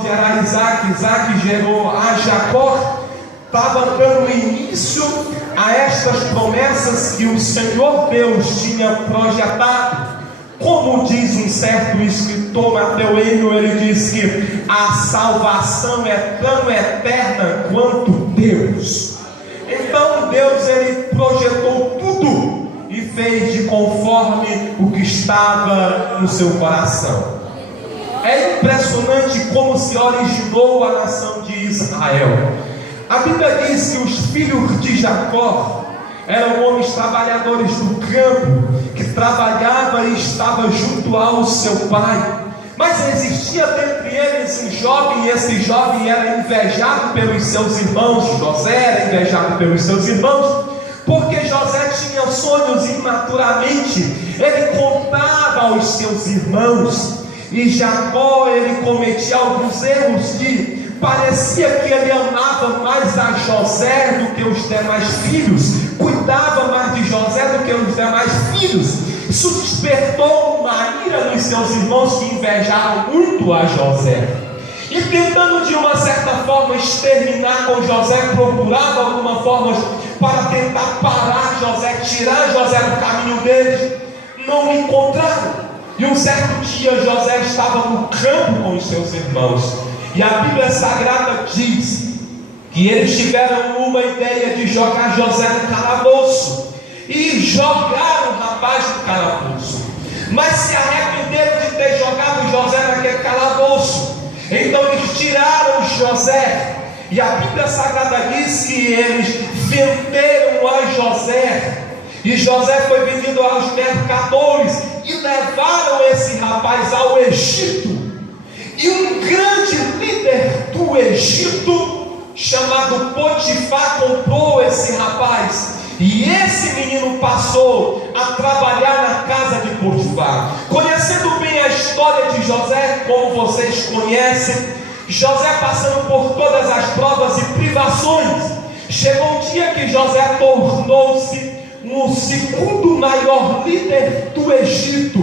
gerar Isaac, Isaac gerou a Jacó. Estava dando início a estas promessas que o Senhor Deus tinha projetado. Como diz um certo escritor, Mateu Enio, ele diz que a salvação é tão eterna quanto Deus. Então Deus, ele projetou tudo e fez de conforme o que estava no seu coração. É impressionante como se originou a nação de Israel. A Bíblia diz que os filhos de Jacó eram homens trabalhadores do campo, que trabalhava e estava junto ao seu pai. Mas existia dentre eles um jovem, e esse jovem era invejado pelos seus irmãos. José era invejado pelos seus irmãos, porque José tinha sonhos imaturamente. Ele contava aos seus irmãos. E Jacó, ele cometia alguns erros que parecia que ele amava mais a José do que os demais filhos, cuidava mais de José do que os demais filhos. Isso despertou uma ira nos seus irmãos, que invejaram muito a José. E tentando de uma certa forma exterminar com José, procurava alguma forma para tentar parar José, tirar José do caminho deles. Não encontraram. E um certo dia José estava no campo com os seus irmãos, e a Bíblia Sagrada diz que eles tiveram uma ideia de jogar José no calabouço, e jogaram o rapaz no calabouço, mas se arrependeram de ter jogado José naquele calabouço. Então eles tiraram José, e a Bíblia Sagrada diz que eles venderam a José. E José foi vendido aos mercadores e levaram esse rapaz ao Egito. E um grande líder do Egito, chamado Potifar, comprou esse rapaz. E esse menino passou a trabalhar na casa de Potifar. Conhecendo bem a história de José, como vocês conhecem, José passando por todas as provas e privações, chegou um dia que José tornou-se o segundo maior líder do Egito,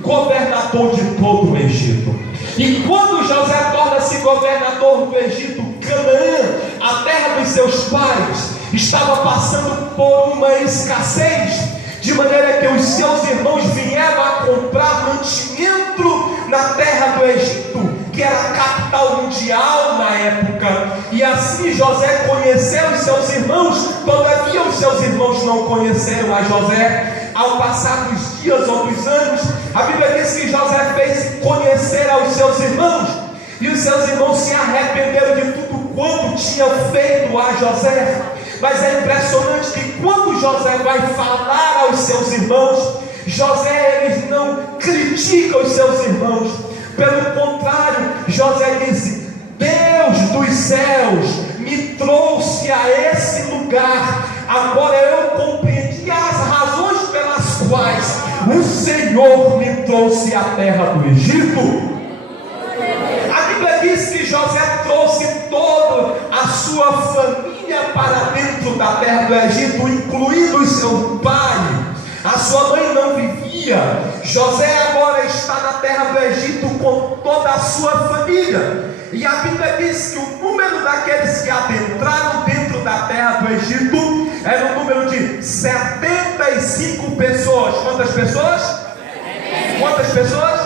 governador de todo o Egito. E quando José torna-se governador do Egito, Canaã, a terra dos seus pais, estava passando por uma escassez, de maneira que os seus irmãos vieram a comprar mantimento na terra do Egito, que era a capital mundial na época. E assim José conheceu os seus irmãos. Todavia os seus irmãos não conheceram a José. Ao passar dos dias ou dos anos, a Bíblia diz que José fez conhecer aos seus irmãos, e os seus irmãos se arrependeram de tudo quanto tinha feito a José. Mas é impressionante que quando José vai falar aos seus irmãos, José, eles não critica os seus irmãos. Pelo contrário, José disse: Deus dos céus me trouxe a esse lugar. Agora eu compreendi as razões pelas quais o Senhor me trouxe à terra do Egito. A Bíblia diz que José trouxe toda a sua família para dentro da terra do Egito, incluindo o seu pai. A sua mãe não vivia. José agora está na terra do Egito com toda a sua família. E a Bíblia diz que o número daqueles que adentraram dentro da terra do Egito era o número de 75 pessoas. Quantas pessoas? Quantas pessoas?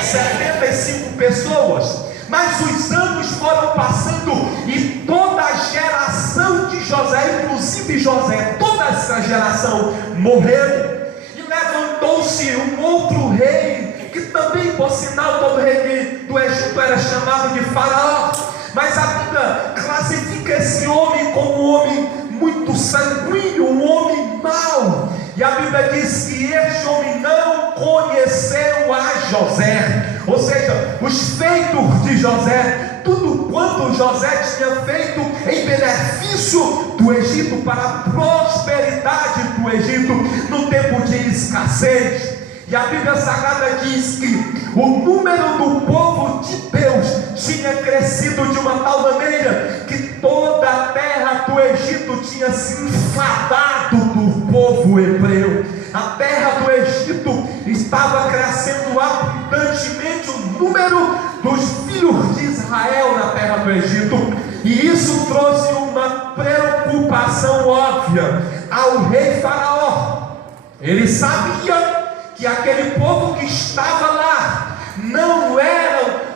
75 pessoas. Mas os anos foram passando e toda a geração de José, inclusive José, toda essa geração morreu. E levantou-se um outro rei, que também, por sinal, todo rei do Egito era chamado de Faraó. Mas a Bíblia classifica esse homem como um homem muito sanguíneo, um homem mau. E a Bíblia diz que este homem não conheceu a José. Ou seja, os feitos de José, tudo quanto José tinha feito em benefício do Egito, para a prosperidade do Egito no tempo de escassez. E a Bíblia Sagrada diz que o número do povo de Deus tinha crescido de uma tal maneira que toda a terra do Egito tinha se enfadado do povo hebreu. A terra do Egito estava crescendo abundantemente, o número dos filhos de Israel na terra do Egito. E isso trouxe uma preocupação óbvia ao rei Faraó. Ele sabia que aquele povo que estava lá não eram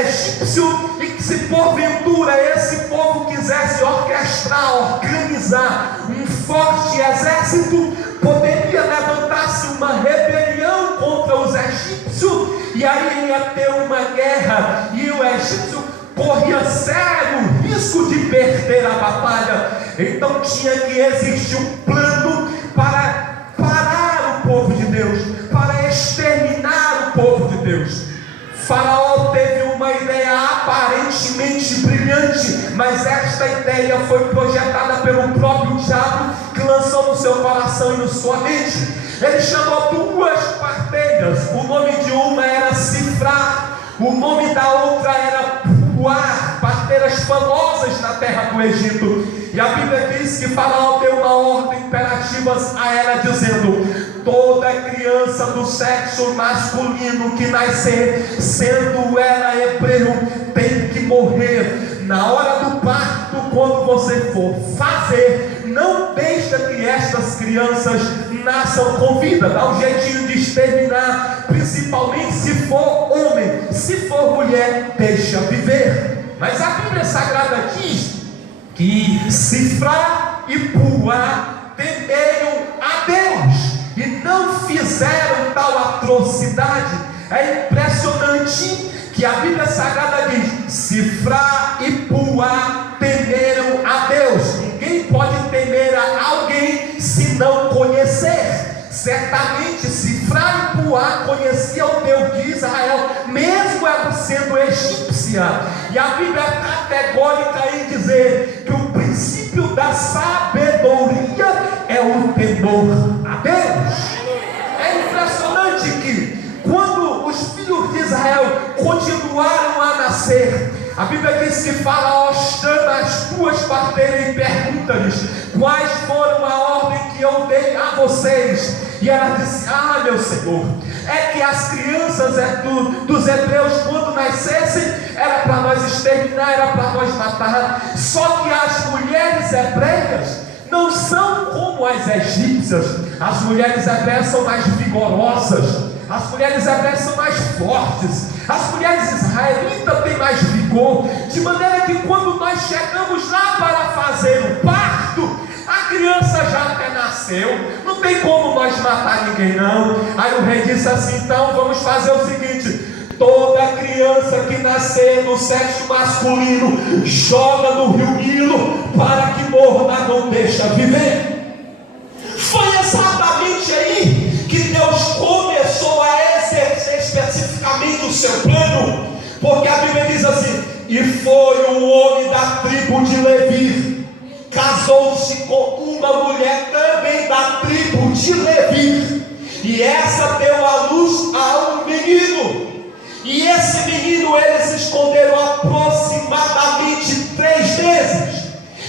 egípcios, e que se porventura esse povo quisesse orquestrar, organizar um forte exército, poderia levantar-se uma rebelião contra os egípcios, e aí ia ter uma guerra, e o egípcio corria sério risco de perder a batalha. Então tinha que existir um plano para parar o povo de Deus, para exterminar o povo de Deus. Faraó teve uma ideia aparentemente brilhante, mas esta ideia foi projetada pelo próprio diabo, que lançou no seu coração e na sua mente. Ele chamou duas parteiras, o nome de uma era Sifrá, o nome da outra era Puá, parteiras famosas na terra do Egito. E a Bíblia diz que Faraó deu uma ordem imperativa a ela, dizendo: toda criança do sexo masculino que nascer, sendo ela hebreu, tem que morrer. Na hora do parto, quando você for fazer, não deixa que estas crianças nasçam com vida. Dá um jeitinho de exterminar, principalmente se for homem. Se for mulher, deixa viver. Mas a Bíblia Sagrada diz que Sifrá e Puá temeram a Deus e não fizeram tal atrocidade. É impressionante que a Bíblia Sagrada diz: Sifrá e Puá temeram a Deus. Ninguém pode temer a alguém se não conhecer. Certamente Sifrá e Puá conheciam o Deus de Israel, mesmo ela sendo egípcia. E a Bíblia é categórica em dizer que o princípio da sabedoria é o temor a Deus. É impressionante que quando os filhos de Israel continuaram a nascer, a Bíblia diz que Faraó chama as duas parteiras e pergunta-lhes: quais foram a ordem que eu dei a vocês? E ela disse: ah, meu Senhor, é que as crianças dos hebreus, quando nascessem, era para nós exterminar, era para nós matar. Só que as mulheres hebreias não são como as egípcias. As mulheres hebreias são mais vigorosas, as mulheres hebreias são mais fortes, as mulheres israelitas têm mais vigor, de maneira que quando nós chegamos lá para fazer o parto, a criança já até nasceu, não tem como nós matar ninguém não. Aí o rei disse assim: então vamos fazer o seguinte: toda criança que nascer do sexo masculino, joga no rio Nilo, para que morra, não deixa viver. Foi exatamente aí que Deus começou a exercer especificamente o seu plano, porque a Bíblia diz assim: e foi um homem da tribo de Levi, casou-se com uma mulher também da tribo de Levi, e essa deu à luz a um menino. E esse menino eles esconderam aproximadamente 3 meses.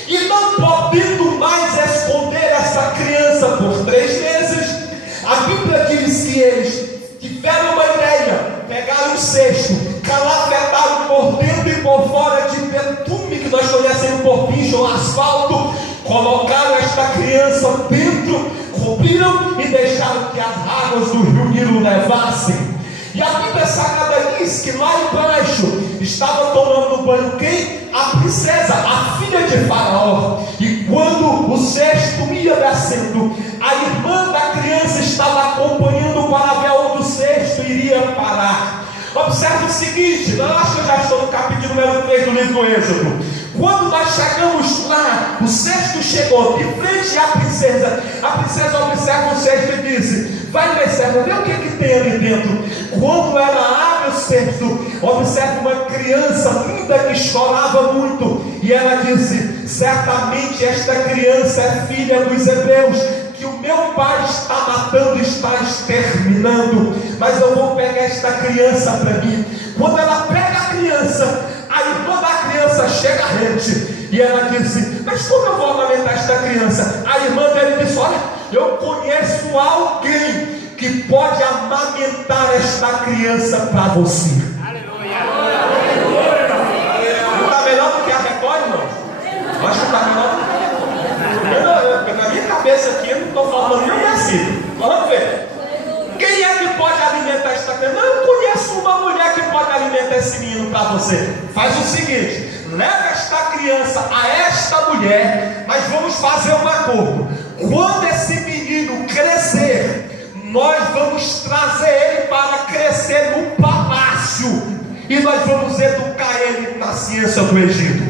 E não podendo mais esconder essa criança por 3 meses, a Bíblia diz que eles tiveram uma ideia: pegaram um cesto, calafetaram por dentro e por fora de betume, que nós conhecemos por piso ou asfalto, colocaram esta criança dentro, cobriram e deixaram que as águas do rio Nilo levassem. E a Bíblia Sagrada diz que lá embaixo estava tomando banho quem? A princesa, a filha de Faraó. E quando o cesto ia descendo, a irmã da criança estava acompanhando para ver onde o cesto iria parar. Observe o seguinte, eu acho que eu já estou no capítulo número 3 do livro do Êxodo. Quando nós chegamos lá, o cesto chegou de frente à princesa. A princesa observa o cesto e disse: vai, minha serva, vê o que tem ali dentro. Quando ela abre o cesto, observa uma criança linda que chorava muito. E ela disse: certamente esta criança é filha dos hebreus, que o meu pai está matando, está exterminando, mas eu vou pegar esta criança para mim. Quando ela pega a criança, a irmã da criança chega rente, e ela disse: mas como eu vou amamentar esta criança? A irmã dele disse: olha, eu conheço alguém que pode amamentar esta criança para você. Aleluia. desse menino para você? Faz o seguinte: leva esta criança a esta mulher, mas vamos fazer um acordo. Quando esse menino crescer, nós vamos trazer ele para crescer no palácio, e nós vamos educar ele na ciência do Egito.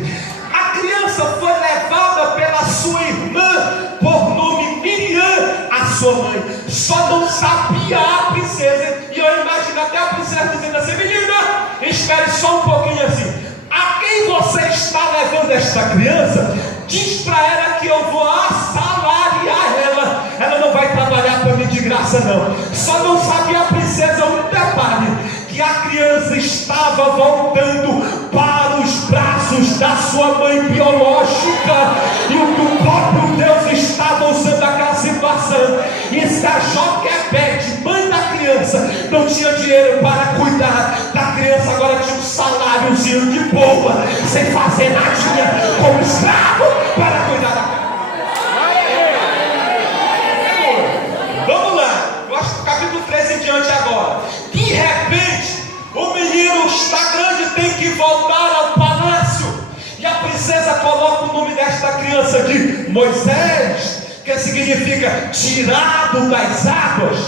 A criança foi levada pela sua irmã, por nome Miriam, a sua mãe. Só não sabia a princesa. E eu imagino até a princesa dizendo assim: menina, espere só um pouquinho assim. A quem você está levando esta criança? Diz para ela que eu vou assalariar ela. Ela não vai trabalhar para mim de graça não. Só não sabia a princesa um detalhe: que a criança estava voltando para os braços da sua mãe biológica, e o próprio Deus estava usando aquela situação. E se a Joquebede, mãe da criança, não tinha dinheiro para cuidar da criança, agora tinha um saláriozinho de boa, sem fazer nadinha, como escravo, para cuidar da criança. Vamos lá, eu acho que o capítulo 13 em diante agora. De repente, o menino está grande, tem que voltar ao palácio. E a princesa coloca o nome desta criança de Moisés, que significa tirado das águas.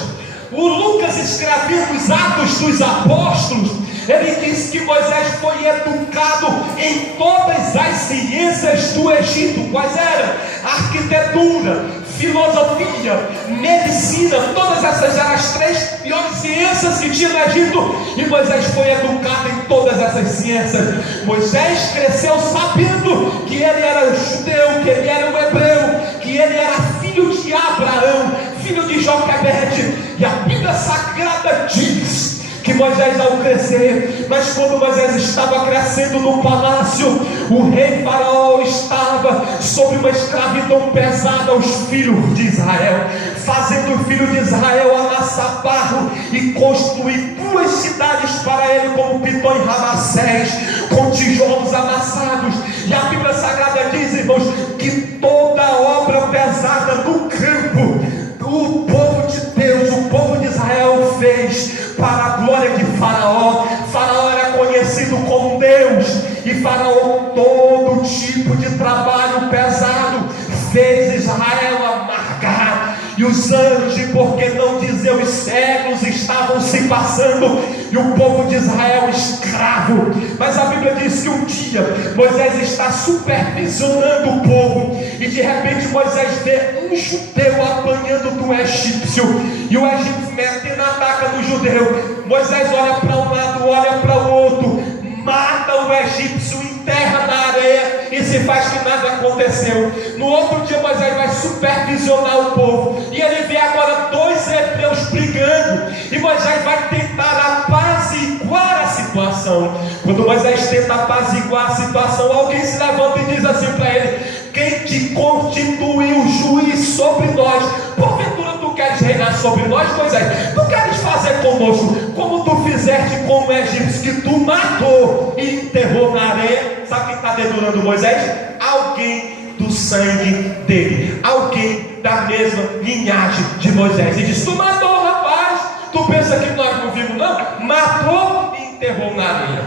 O Lucas, escrevendo os Atos dos Apóstolos, ele diz que Moisés foi educado em todas as ciências do Egito. Quais eram? Arquitetura, filosofia, medicina. Todas essas eram as 3 piores ciências que tinha no Egito, e Moisés foi educado em todas essas ciências. Moisés cresceu sabendo que ele era judeu, que ele era um hebreu, que ele era filho de Abraão, filho de Joquebede. E a Bíblia Sagrada diz que Moisés, ao crescer, mas quando Moisés estava crescendo no palácio, o rei Faraó estava sob uma escravidão pesada aos filhos de Israel, fazendo o filho de Israel amassar barro e construir 2 cidades para ele, como Pitom e Ramassés, com tijolos amassados. E a Bíblia Sagrada diz, irmãos, que toda obra pesada no campo, o povo de Deus, o povo de Israel fez para a glória de Faraó. Faraó era conhecido como Deus, e Faraó, todo tipo de trabalho pesado, fez Israel amargar. E os anos, e por que não dizer os séculos, estavam se passando, e o povo de Israel escravo. Mas a Bíblia diz que um dia Moisés está supervisionando o povo, e de repente Moisés vê um judeu apanhando do egípcio, e o egípcio metendo ataca no judeu. Moisés olha para um lado, olha para o outro, mata o egípcio, enterra na areia e se faz que nada aconteceu. No outro dia Moisés vai supervisionar o povo, e ele vê agora 2 hebreus brigando, e Moisés vai tentar apaziguar a situação. Quando Moisés tenta apaziguar a situação, alguém se levanta e diz assim para ele: quem te constituiu juiz sobre nós? Porventura tu queres reinar sobre nós, Moisés? Tu queres fazer conosco como tu fizeste com o egípcio, que tu matou e enterrou na areia? Sabe quem está dedurando Moisés? Alguém do sangue dele, alguém da mesma linhagem de Moisés. E diz: tu matou, rapaz. Tu pensa que nós não vimos não? Matou e enterrou na areia.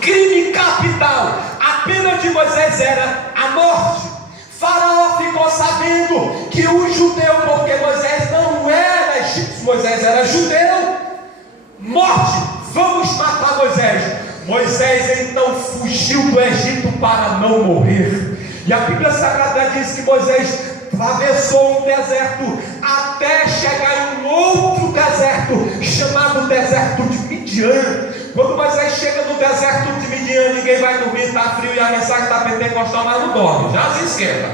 Crime capital. A pena de Moisés era a morte. Faraó ficou sabendo que o judeu, porque Moisés não era egípcio, Moisés era judeu. Morte, vamos matar Moisés. Moisés então fugiu do Egito para não morrer. E a Bíblia Sagrada diz que Moisés atravessou um deserto até chegar em um outro deserto, chamado deserto de Midian. Quando Moisés chega no deserto de Midian, ninguém vai dormir, está frio, e a mensagem está pentecostal, mas não dorme, já se esquenta.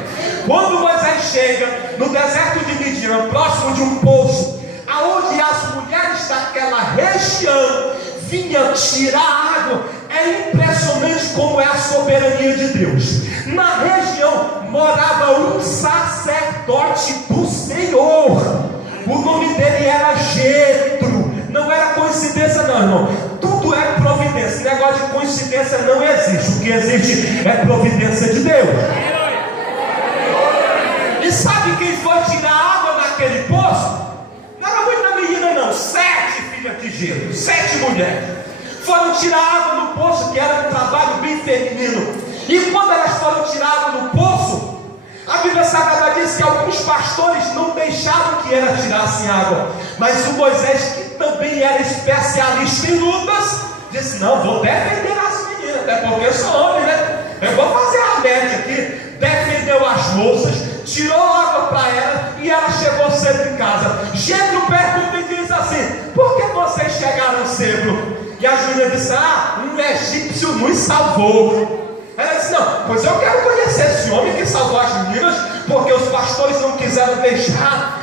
Quando Moisés chega no deserto de Midian, próximo de um poço, aonde as mulheres daquela região vinham tirar água, é impressionante como é a soberania de Deus. Na região morava um sacerdote do Senhor, o nome dele era Jetro. Não era coincidência não, irmão. Tudo é providência. Negócio de coincidência não existe. O que existe é providência de Deus. E sabe quem foi tirar água naquele poço? Não era muita menina não, 7 filhas de Jetro, 7 mulheres. foram tirar água no poço, que era um trabalho bem feminino. E quando elas foram tirar água no poço, a Bíblia Sagrada diz que alguns pastores não deixaram que elas tirassem água, mas o Moisés, que também era especialista em lutas, disse: não, vou defender as meninas, até porque eu sou homem, né? Eu vou fazer a média aqui. Defendeu as moças, tirou água para ela, e ela chegou cedo em casa. Jetro pergunta e diz assim: por que vocês chegaram cedo? E as meninas disseram: um egípcio nos salvou. Ela disse: não, pois eu quero conhecer esse homem que salvou as meninas, porque os pastores não quiseram deixar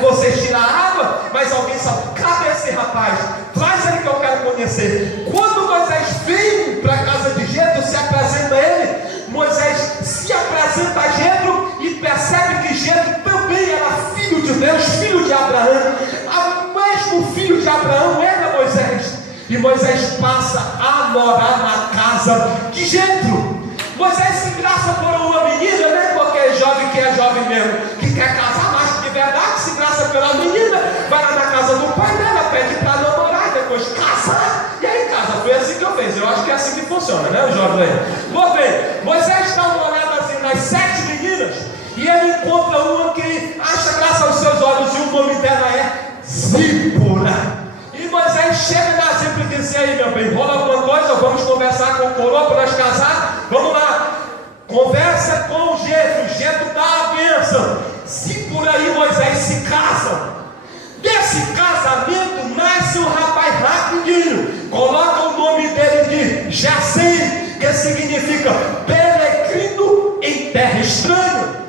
vocês tirar água, mas alguém salvou. Cadê esse rapaz? Traz ele que eu quero conhecer. Quando Moisés vem para a casa de Jetro, se apresenta a ele. Moisés se apresenta a Jetro e percebe que Jetro também era filho de Deus, filho de Abraão. O mesmo filho de Abraão era Moisés. E Moisés passa a morar na casa de Jetro. Moisés se graça por uma menina, né? Porque é jovem que é jovem mesmo, que quer casar, mas de verdade se graça pela menina, vai lá na casa do pai dela, pede para namorar, depois casar, e aí casa. Foi assim que eu fiz. Eu acho que é assim que funciona, né, o jovem aí? Vou ver. Moisés dá uma olhada assim nas 7 meninas, e ele encontra uma que acha graça aos seus olhos, e o nome dela é Zípora. E Moisés chega na Zípora e diz: e aí, meu bem, rola alguma coisa? Vamos conversar com o coroa para nós casar? Vamos lá. Conversa com o Jetro. Jetro dá a bênção. Zípora e Moisés se casam. Desse casamento nasce um rapaz rapidinho. Coloca o nome dele de Jacém, que significa peregrino em terra estranha.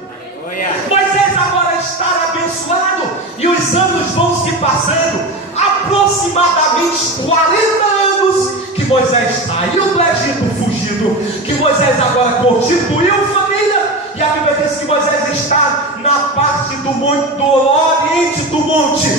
Moisés agora está abençoado, e os anos vão se passando. Aproximadamente 40 anos que Moisés saiu do Egito fugido, que Moisés agora constituiu família, e a Bíblia diz que Moisés está na parte do monte, do oriente do monte,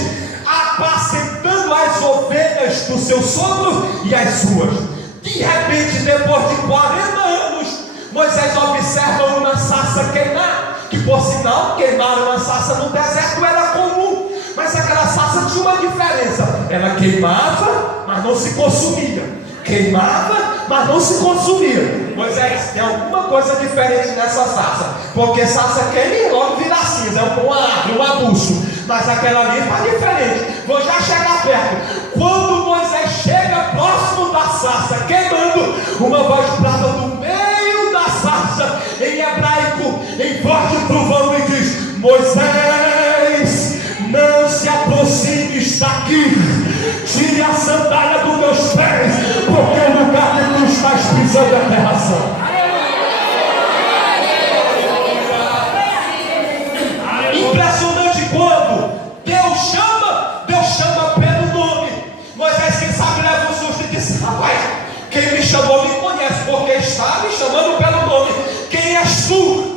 apacentando as ovelhas do seu sogro e as suas. De repente, depois de 40 anos, Moisés observa uma sarça queimar, que por sinal, queimar uma sarça no deserto era comum, mas aquela sarça tinha uma diferença: ela queimava, mas não se consumia. Queimava, mas não se consumia. Moisés, tem alguma coisa diferente nessa sarça, porque sarça queima e logo vira cinza, é uma árvore, um arbusto, mas aquela ali está diferente. Vou já chegar perto. Quando Moisés chega próximo da sarça queimando, uma voz brava do meio da sarça, em hebraico, em voz de trovão, e diz: Moisés, não se aproxime daqui, tire a sandália dos meus pés, porque o lugar que tu estás pisando é terra santa. Impressionante quando Deus chama pelo nome. Moisés, quem sabe, leva um susto e diz: rapaz, quem me chamou me conhece, porque está me chamando pelo nome. Quem és tu?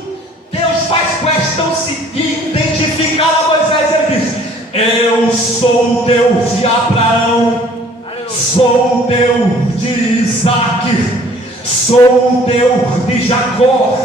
Deus faz questão de identificar a Moisés. Ele diz: eu sou o Deus de Abraão, sou o Deus de Isaac, sou o Deus de Jacó.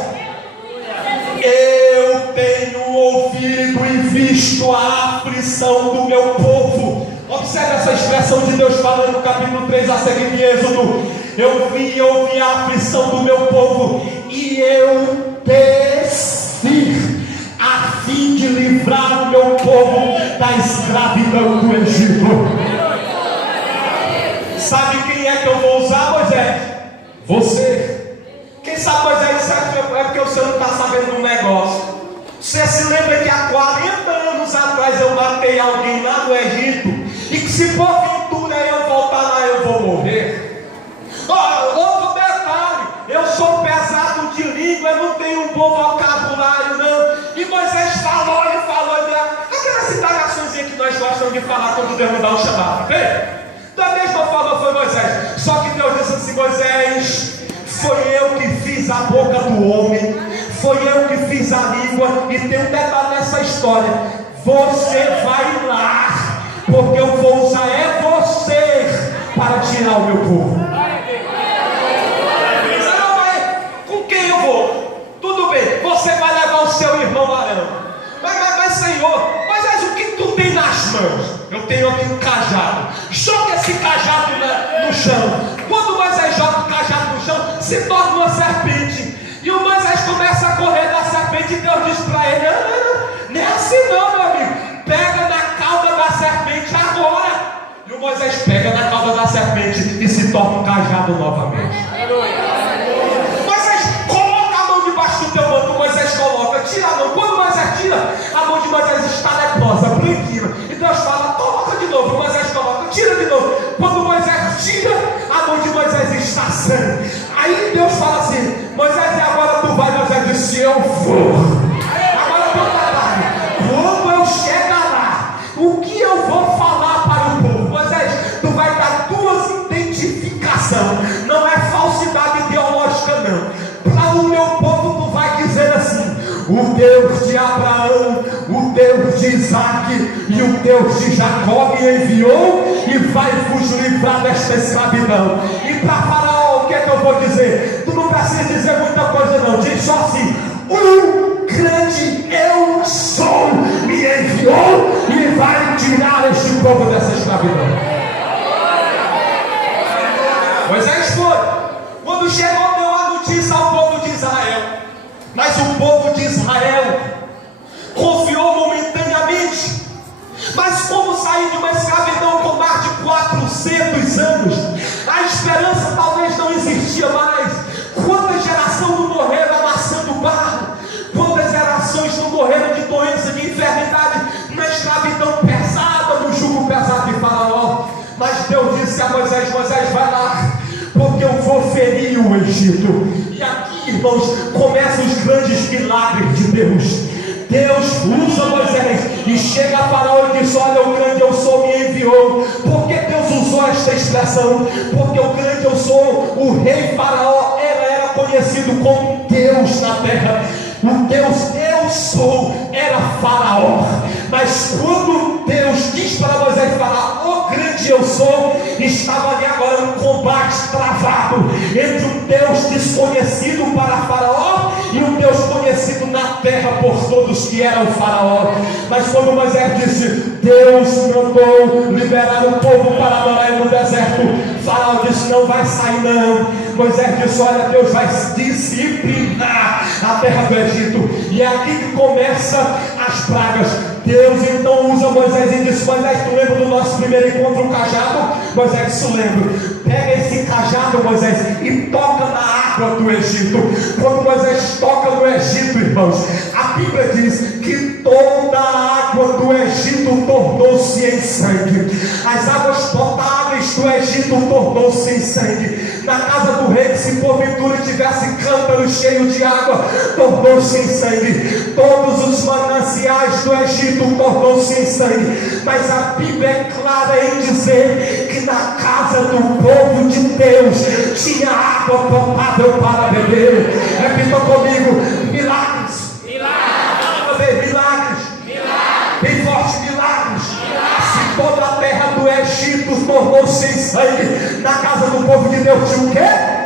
Eu tenho ouvido e visto a aflição do meu povo. Observe essa expressão de Deus falando no capítulo 3 a seguir de Êxodo: eu vi e ouvi a aflição do meu povo, e eu desci a fim de livrar o meu povo da escravidão do Egito. Sabe quem é que eu vou usar, Moisés? Você. Quem sabe, Moisés, é porque você não está sabendo um negócio. Você se lembra que há 40 anos atrás eu matei alguém lá no Egito, e que se porventura eu voltar lá eu vou morrer? Outro detalhe: eu sou pesado de língua, eu não tenho um bom vocabulário não. E Moisés falou, aquelas indagações que nós gostamos de falar quando Deus nos dá um chamado, vê? Da mesma forma foi Moisés, só que Deus disse assim: Moisés, foi eu que fiz a boca do homem, foi eu que fiz a língua. E tem um detalhe nessa história: você vai lá, porque eu vou usar você para tirar o meu povo. Com quem eu vou? Tudo bem, você vai levar o seu irmão Arão. Mas Senhor, o que tu tem nas mãos? Eu tenho aqui um cajado. Joga esse cajado no chão. Quando Moisés joga o cajado no chão, se torna uma serpente. E o Moisés começa a correr da serpente, e Deus diz para ele: não é assim não, meu amigo, pega na cauda da serpente agora. E o Moisés pega na cauda da serpente e se torna um cajado novamente. Moisés coloca a mão debaixo do teu manto. Moisés coloca, tira a mão. Quando Moisés tira, a mão de Moisés está leprosa, branquinha. E Deus fala: coloca de novo. Moisés coloca, tira de novo. Quando Moisés tira, a mão de Moisés está sangue. Aí Deus fala assim: Moisés, e agora tu vai? Moisés disse: eu vou. Agora teu trabalho, quando eu chegar lá, o que eu vou falar para o povo? Moisés, tu vai dar duas identificações. Não é falsidade ideológica não. Para o meu povo tu vai dizer assim: o Deus de Abraão, o Deus de Isaac e o Deus de Jacó me enviou e vai vos livrar desta escravidão. E para Faraó, o que é que eu vou dizer? Tu não precisa dizer muita coisa não. Diz só assim: o grande eu sou me enviou e vai tirar este povo dessa escravidão. Moisés foi. Quando chegou, deu a notícia ao povo de Israel. Mas o povo de Israel confiou momentaneamente. Mas como sair de uma escravidão com mais de 400 anos? A esperança talvez não existia mais. Quantas gerações não morreram amassando barro? Quantas gerações não morreram de doença, de enfermidade, na escravidão pesada, no jugo pesado de Faraó? Mas Deus disse a Moisés: Moisés, vai lá, porque eu vou ferir o Egito. E aqui, irmãos, começam os grandes milagres de Deus. Deus usa Moisés e chega a Faraó e diz: olha, o grande eu sou me enviou. Por que Deus usou esta expressão? Porque o grande eu sou, o rei Faraó, era conhecido como Deus na terra. O Deus eu sou era Faraó. Mas quando Deus diz para Moisés falar: o grande eu sou, estava ali agora um combate travado entre um Deus desconhecido para Faraó e um Deus conhecido na terra por todos, que era o Faraó. Mas quando Moisés disse: Deus mandou liberar o povo para adorar no deserto, Faraó disse: não vai sair não. Moisés disse: olha, Deus vai disciplinar a terra do Egito. E é aqui que começa as pragas. Deus então usa Moisés e diz: Moisés, tu lembra do nosso primeiro encontro, o cajado? Moisés disse: lembro. Pega esse cajado, Moisés, e toca na água do Egito. Quando Moisés toca no Egito, irmãos, a Bíblia diz que toda a água do Egito tornou-se em sangue. As águas potáveis do Egito tornou-se em sangue. Na casa do rei, que se porventura tivesse cântaro cheio de água, tornou-se em sangue. Todos os mananciais do Egito tornou-se em sangue. Mas a Bíblia é clara em dizer que na casa do povo de Deus tinha água potável para beber. Repita comigo: milagres. Milagres. Milagres. Bem forte: milagres. Se toda a terra do Egito tornou-se em sangue, na casa do povo de Deus tinha o quê?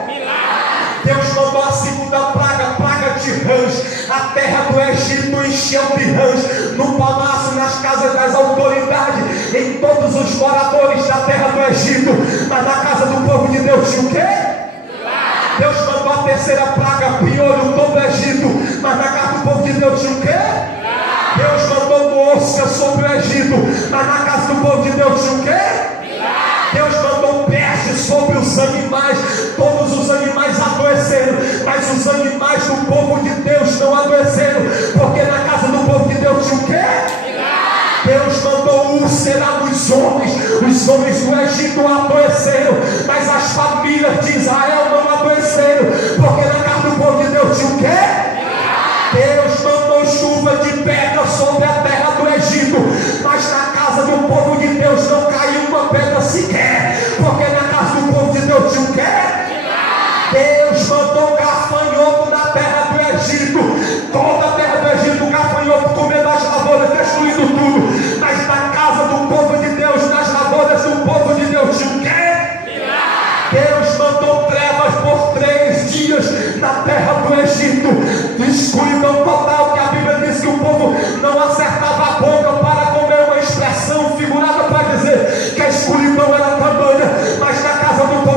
Deus mandou a segunda praga, praga de rãs. A terra do Egito encheu de rãs, no palácio, nas casas das autoridades, em todos os moradores da terra do Egito. Mas na casa do povo de Deus tinha o quê? Deus mandou a terceira praga, piolho, todo o Egito. Mas na casa do povo de Deus tinha o quê? Deus mandou mosca sobre o Egito. Mas na casa do povo de Deus tinha o quê? Deus mandou peste sobre os animais. Todos os animais adoeceram, mas os animais do povo de Deus não adoeceram, porque na casa do povo de Deus tinha o quê? Deus mandou úlcera nos homens. Os homens do Egito adoeceram, mas as famílias de Israel não adoeceram, porque na casa do povo de Deus tinha o quê? Deus mandou chuva de pedra sobre a terra do Egito, mas na casa do povo de Deus não caiu uma pedra sequer, porque na casa do povo de Deus tinha o quê? Deus mandou gafanhoto na terra do Egito. Toda a terra do Egito, gafanhoto comendo as lavouras, destruindo tudo. Mas na casa do povo de Deus, nas lavouras do povo de Deus tinha o quê? Deus mandou trevas por 3 dias na terra do Egito. Escuridão total, que a Bíblia diz que o povo não acertava a boca para comer, uma expressão figurada para dizer que a escuridão era tamanha. Mas na casa do povo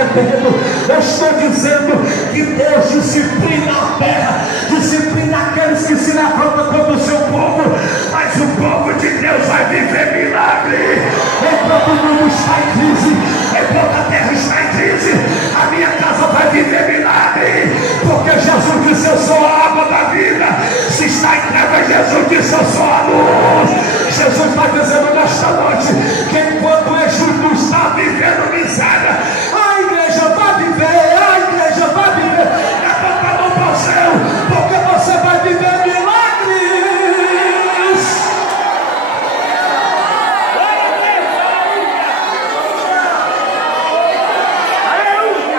arrependo. Eu estou dizendo que Deus disciplina a terra, disciplina aqueles que se levantam contra o seu povo, mas o povo de Deus vai viver milagre. Enquanto o mundo está em crise, enquanto a terra está em crise, a minha casa vai viver milagre, porque Jesus disse: eu sou a água da vida. Se está em trevas, Jesus disse: eu sou a luz. Jesus está dizendo nesta noite que enquanto o Egito está vivendo miséria, a igreja vai viver, a igreja vai viver. Levanta a mão para o céu, porque você vai viver milagres.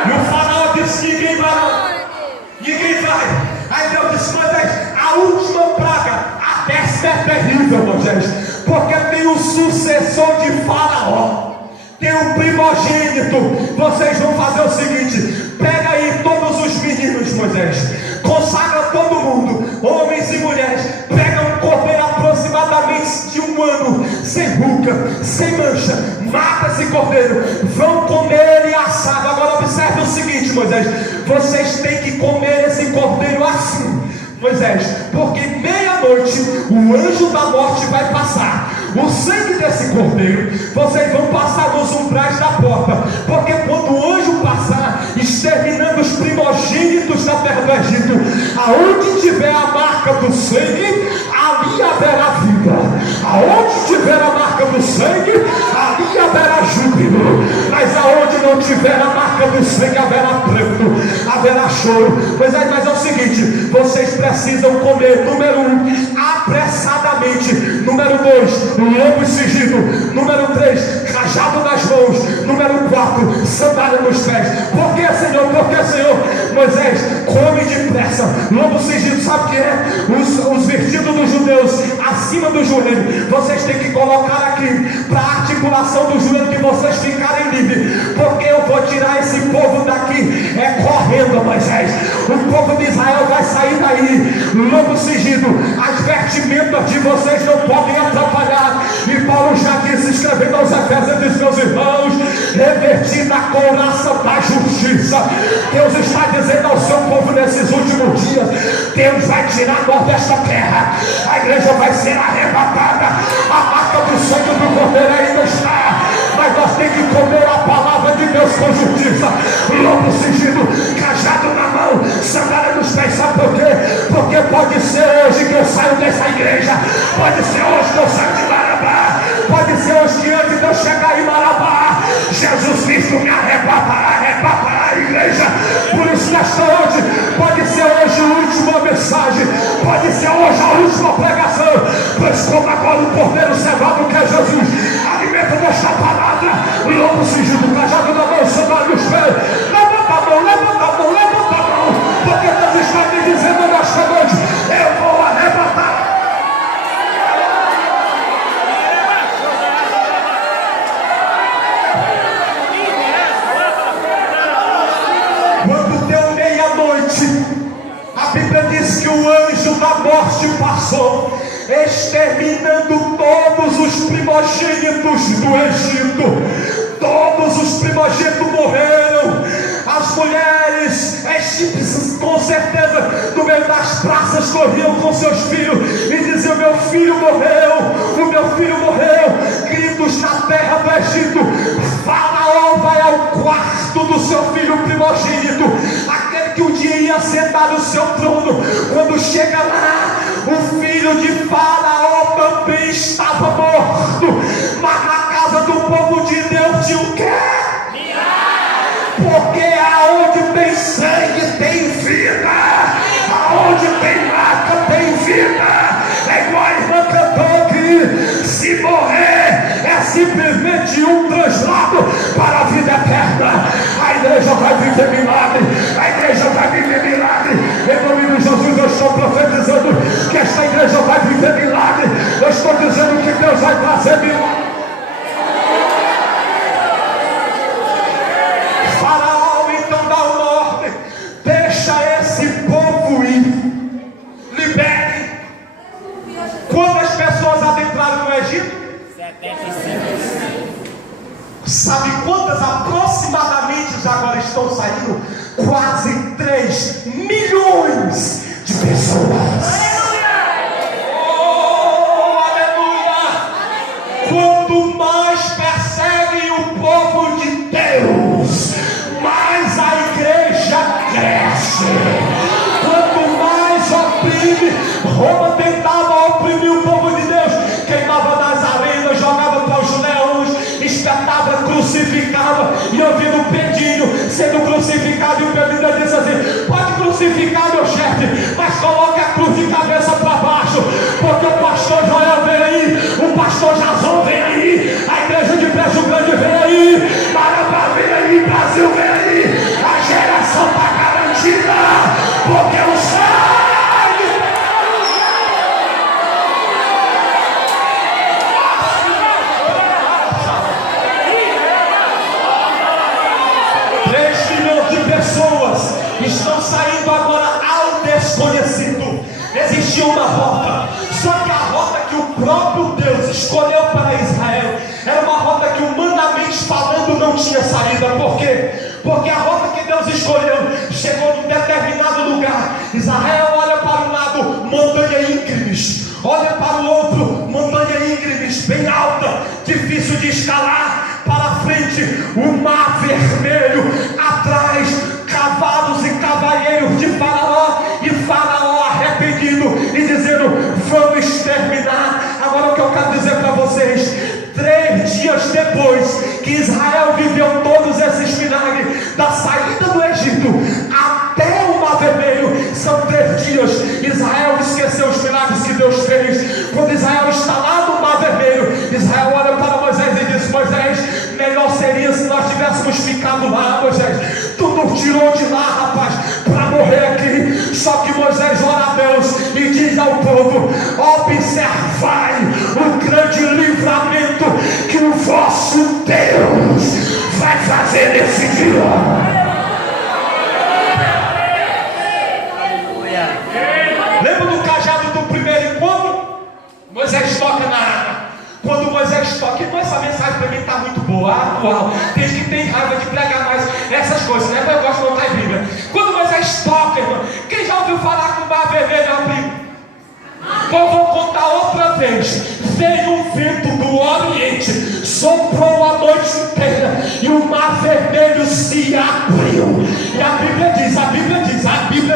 E o faraó disse: ninguém vai não, ninguém vai. Aí Deus disse: Moisés, a última praga, a 10ª é terrível, Moisés, porque tem o sucessor de faraó, tem um primogênito. Vocês vão fazer o seguinte: pega aí todos os meninos, Moisés, consagra todo mundo, homens e mulheres, pega um cordeiro aproximadamente de 1 ano, sem ruga, sem mancha, mata esse cordeiro, vão comer ele assado. Agora observe o seguinte, Moisés, vocês têm que comer esse cordeiro assim, Moisés, porque meia-noite o anjo da morte vai passar. O sangue desse cordeiro vocês vão passar nos umbrais da porta, porque quando o anjo passar, exterminando os primogênitos da terra do Egito, aonde tiver a marca do sangue, ali haverá vida. Aonde tiver a marca do sangue, ali haverá júbilo. Mas aonde não tiver a marca do sangue, haverá pranto, haverá choro. Mas é o seguinte: vocês precisam comer, número 1, apressadamente, número 2, lobo cingido, número 3, cajado nas mãos, número 4, sandália nos pés. Por que, Senhor? Por que, Senhor? Moisés, come depressa. Lobo cingido, sabe o que é? Os vestidos dos judeus acima do joelho, vocês têm que colocar aqui para a articulação do joelho, que vocês ficarem livres, porque eu vou tirar esse povo daqui correndo, Moisés. O povo de Israel vai sair daí. Lobo cingido, as vestimentas de vocês não podem atrapalhar. E Paulo já disse, escrevendo aos Efésios, diz: meus irmãos, revestindo a couraça da justiça. Deus está dizendo ao seu povo nesses últimos dias: Deus vai tirar nós desta terra, a igreja vai ser arrebatada, a marca do sangue do cordeiro ainda está, mas nós temos que comer a palavra de Deus com justiça. Lobo cingido, cajado na mão, sandália nos pés. Sabe por quê? Porque pode ser hoje que eu saio dessa igreja, pode ser hoje que eu saio de Marabá, pode ser hoje que antes de eu chegar em Marabá, Jesus Cristo me arrebatará a igreja. Por isso nesta hoje, pode ser hoje a última mensagem, pode ser hoje a última pregação, pois como agora o cordeiro cevado que é Jesus alimenta desta palavra, o lobo cingido, cajado na mão, sandália nos pés. Levanta a mão, levanta a mão, levanta a mão, porque Deus está me dizendo nesta noite: eu vou arrebatar. Quando deu meia-noite, a Bíblia diz que o anjo da morte passou, exterminando todos os primogênitos do Egito. Todos os primogênitos morreram. As mulheres egípcias, com certeza, no meio das praças, corriam com seus filhos e diziam: meu filho morreu, o meu filho morreu. Gritos na terra do Egito. Faraó vai ao quarto do seu filho primogênito, aquele que um dia ia sentar no seu trono. Quando chega lá, o filho de Faraó também estava morto. Mas na casa do povo de Deus tinha o quê? Porque aonde tem sangue tem vida, aonde tem marca tem vida. É igual a irmã cantou que se morrer é simplesmente um translado para a vida eterna. A igreja vai viver milagre, a igreja vai viver milagre. Em nome de Jesus eu estou profetizando que esta igreja vai viver milagre. Eu estou dizendo que Deus vai trazer milagre. Faraó então dá uma ordem: deixa esse povo ir, libere. Quantas pessoas adentraram no Egito? 75. Sabe quantas aproximadamente já agora estão saindo? Quase 3 milhões de pessoas. Quanto mais perseguem o povo de Deus, mais a igreja cresce. Quanto mais oprime, Roma tentava oprimir o povo de Deus, queimava nas arenas, jogava para os leões, espetava, crucificava. E eu vi no Pedinho sendo crucificado, e o Pedinho disse assim: pode crucificar meu chefe, mas coloque a cruz de cabeça para baixo, porque o pastor Joel vem aí, o pastor Jason vem aí, a igreja de Brejo Grande vem aí, Marabá vem aí, Brasil vem aí, a geração está garantida, porque o sangue 3 milhões de pessoas estão saindo agora ao desconhecido. Existia uma rota, só que a rota que o próprio Deus escolheu para Israel era uma rota que, humanamente falando, não tinha saída. Por quê? Porque a rota que Deus escolheu chegou num determinado lugar. Israel olha para um lado, montanha íngremes, olha para o outro, montanha íngremes, bem alta, difícil de escalar. Para frente, o mar vermelho, atrás, cavalos e cavalheiros de Faraó, e Faraó arrependido e dizendo: vamos exterminar. Agora o que eu quero dizer para vocês: 3 dias depois que Israel viveu todos esses milagres, da saída do Egito até o Mar Vermelho, são 3 dias. Israel esqueceu os milagres que Deus fez. Quando Israel está lá no Mar Vermelho, Israel olha para Moisés e diz: Moisés, melhor seria se nós tivéssemos ficado lá, Moisés. Tu nos tirou de lá, rapaz, para morrer aqui. Só que Moisés ora a Deus e diz ao povo: observai o grande livramento que o vosso Deus vai fazer nesse dia. Lembra do cajado do primeiro encontro? Moisés toca na água. Quando Moisés toca, então essa mensagem para mim está muito boa, atual. Tem que ter raiva de pregar mais essas coisas, né? Eu gosto de contar em Bíblia. Quando Moisés toca, irmão, quem já ouviu falar que o Mar Vermelho abriu? Então vou contar outra vez. Veio um vento do Oriente, soprou a noite inteira, e o Mar Vermelho se abriu. E a Bíblia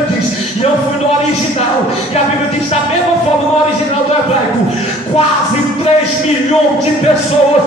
diz, e eu fui no original, e a Bíblia diz da mesma forma no original do hebraico: quase 3 milhões de pessoas